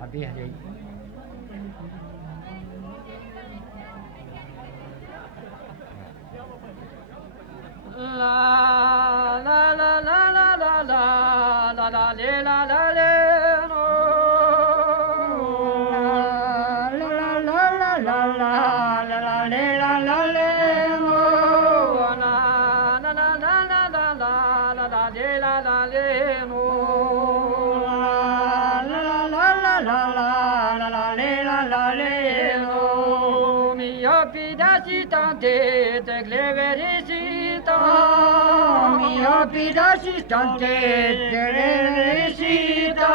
Abi hadi. La la la la la la la la la le la la le no la la la la la la la le la la le no la la la la la la la la le la la le no la la la la la la le la la le no mi opidasi tante te cleverisi mio pidasistante teresita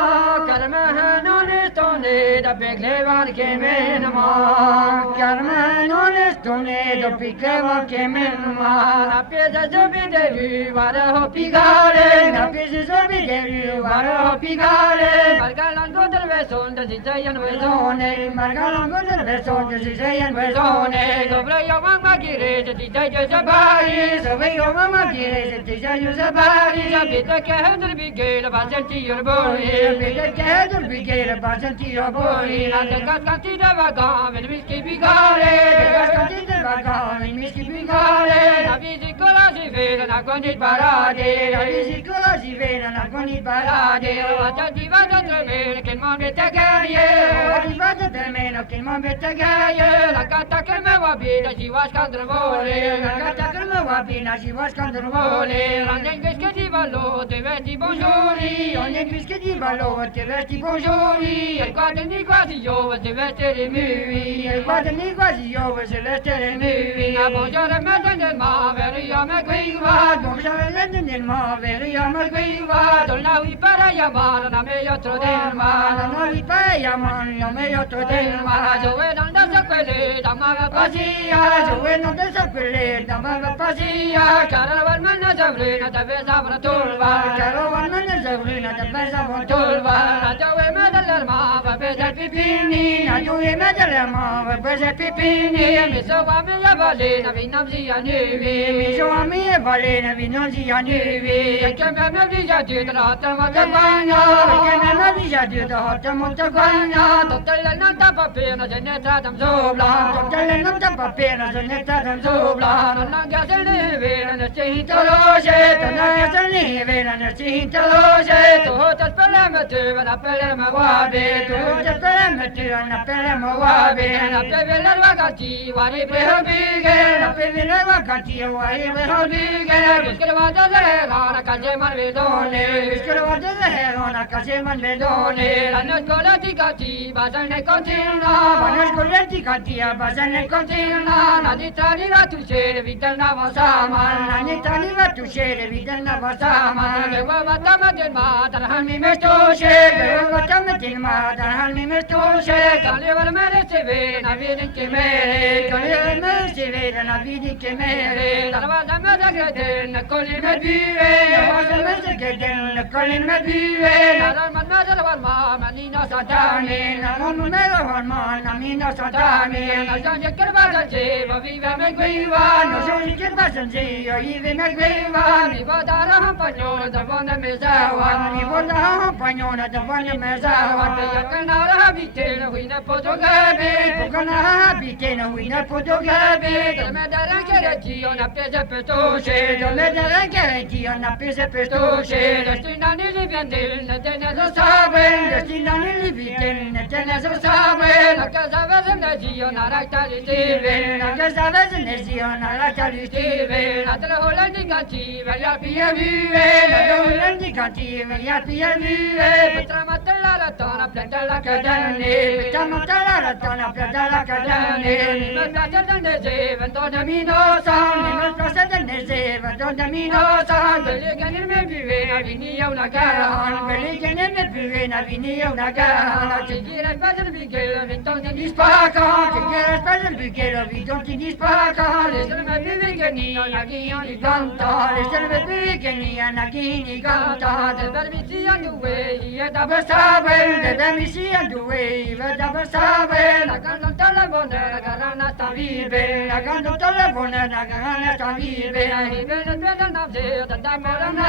carme non estone da piclevar che menma carme non estone da piclevar che menma la pieza subite rivara picare la pieza subite rivara picare margalando del vesone si seian vesone margalando del vesone si seian vesone sopra io mamma che si sei sabari sopra io mamma che si sei sabari sapete che del bicchiere va sentire boi sapete che del bicchiere va sentire boi la cascati da vagone il mischi picare la cascati da vagone il mischi picare la visicola si vede la con il parade la visicola si vede la con il parade la ti vado a tremere che il mondo è tagaie ti vado a tremere che il mondo è tagaie la gatta che me va bene si va scandrevole la gatta che me va bene si va scandrevole la nel che ti vallo te vesti buongiorni ogni bische di vallo te vesti buongiorni e quando ni quasi io te vesti rimui e quando ni quasi io te vesti rimui a buongiorno me nel mare io me qui va buongiorno nel mare io me qui va torna qui para chiamare la meglio del mare non vi fai chiamare la meglio del mare dove non da quelle da mare pasia dove non da quelle da mare pasia caravan manna sabrina da besa turba caravan manna sabrina da besa turba dove me dell'arma va besa pipini dove me dell'arma va besa pipini mi so a me la balena vinamsi a nevi mi so a me balena vinamsi a nevi e che me dice di tratta ma da bagna che me dice di tratta molto bagna tutte le notte papena se ne tratta sopra tutte le notte papena se ne tratta sopra non anche se ne vede ne si intolose non anche se ne vede ne si intolose tu te spelle te la pelle me guabe tu te spelle te la pelle me guabe la pelle la vagati vari per bighe la pelle la vagati vari per bighe che va da la calle malvedone che va da la calle malvedone la scuola di gatti basane continua la scuola di gatti basane continua la d'Italia va tu c'è vita na sama la d'Italia va tu c'è vita na sama che va tama del mata halmi mestoshe che va tama del mata halmi mestoshe kale var mere se ve na viden che mere kale mere se ve na viden che mere darvaza me da gredel na kolin me bive darvaza me da gredel na kolin me bive na man me da var ma manina satani na man me da var ma manina satani na janje kerba je va vive me guiva no janje kerba je io vive me guiva mi va da ra pagnolo da vonda me zawa mi va da pagnolo da vonda me zawa te kana ra bitena huina potogabe pokana bitena huina potogabe te me da ra che io na pese petoshe te me da ra che io na pese petoshe destina ni libende ne tene lo sabe destina ni libende ne tene lo sabe la casa vese ne io na ra tali teve la casa vese ne io na ra tali teve la te lo landi gatti velia pia vive la lo landi gatti velia pia vive potrà matella la tona pianta la cadane potrà matella la tona pianta la cadane mi piace del nese vento da minosa mi piace del nese vento da minosa quelli che ne mi vive a vinia una gara quelli che ne mi vive a vinia una gara che gira il padre bicchiere vento di spacca che gira il padre bicchiere vento di spacca le sono mi vive che ni una ghini canta le sono mi vive che ni una ghini canta del permisi a due e da bersabe del permisi a due e da bersabe la canta la buona la garana sta vive la canta la buona la garana sta vive Imene Dweda Namse, the Dapodana,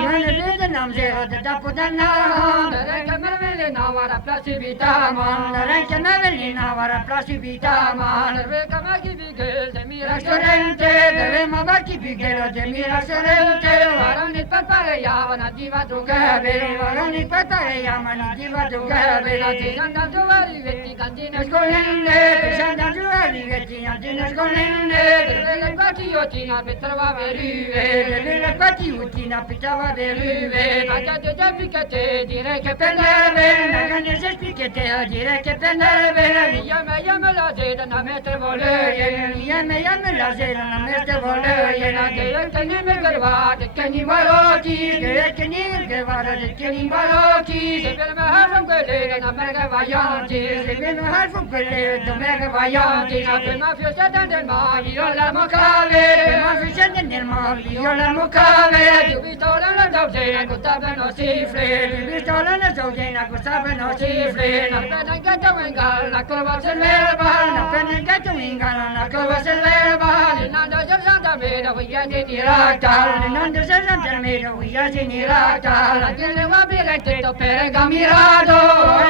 Imene Dweda Namse, the Dapodana, the Renkamavili Navara Plasibitaman, the Renkamavili Navara Plasibitaman, the Rekamaki Bigel, the Mirasorente, the Remavaki Bigel, the Mirasorente, Varani Papaya, Diva to Gabe, Varani Papaya, Diva to Gabe, Santa Giovanni, Cantina Scolende, Santa Giovanni, Cantina Scolende, le Patiotina, Petrava Verive, le Patiotina, Petrava Verive, Magate Giaficate, direi che per neve, Magane Giaficate, direi che per neve, Yama la zeda, na mette volere, Yama la zeda, na mette volere, na che ne me garvate, che ni maloti, che ni garvate, che ni maloti, se per me harfum quelle, na mega vajanti, se per me harfum quelle, na mega vajanti, na per mafio satan del mare, io la mocave, per mafio satan del mare, io la mocave, tu pistola la zauzena, costavano cifre, tu pistola la zauzena, costavano cifre, na pena che tu venga, la curva se leva, na pena che tu venga, la curva se leva, l'inando se santa mera, via di rata, l'inando se santa mera, via di rata, la tele va biletto per Gamirado,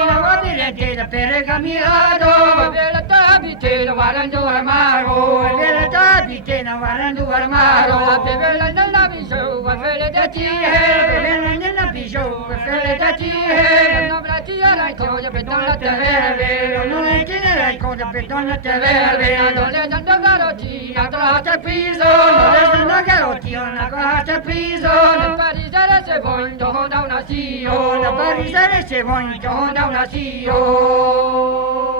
la va biletto per Gamirado, bella tabite, la varando armaro, bella tabite, la varando armaro, la bella nella viso, va fele da tie, bella nella viso, va fele da tie, non la tia la cosa per non la terre, non la tia la cosa per non la terre, non le danno garotina, trata piso, non le danno garotina, trata piso, la parisere se vuoi, da una sio, la parisere se vuoi, da una sio.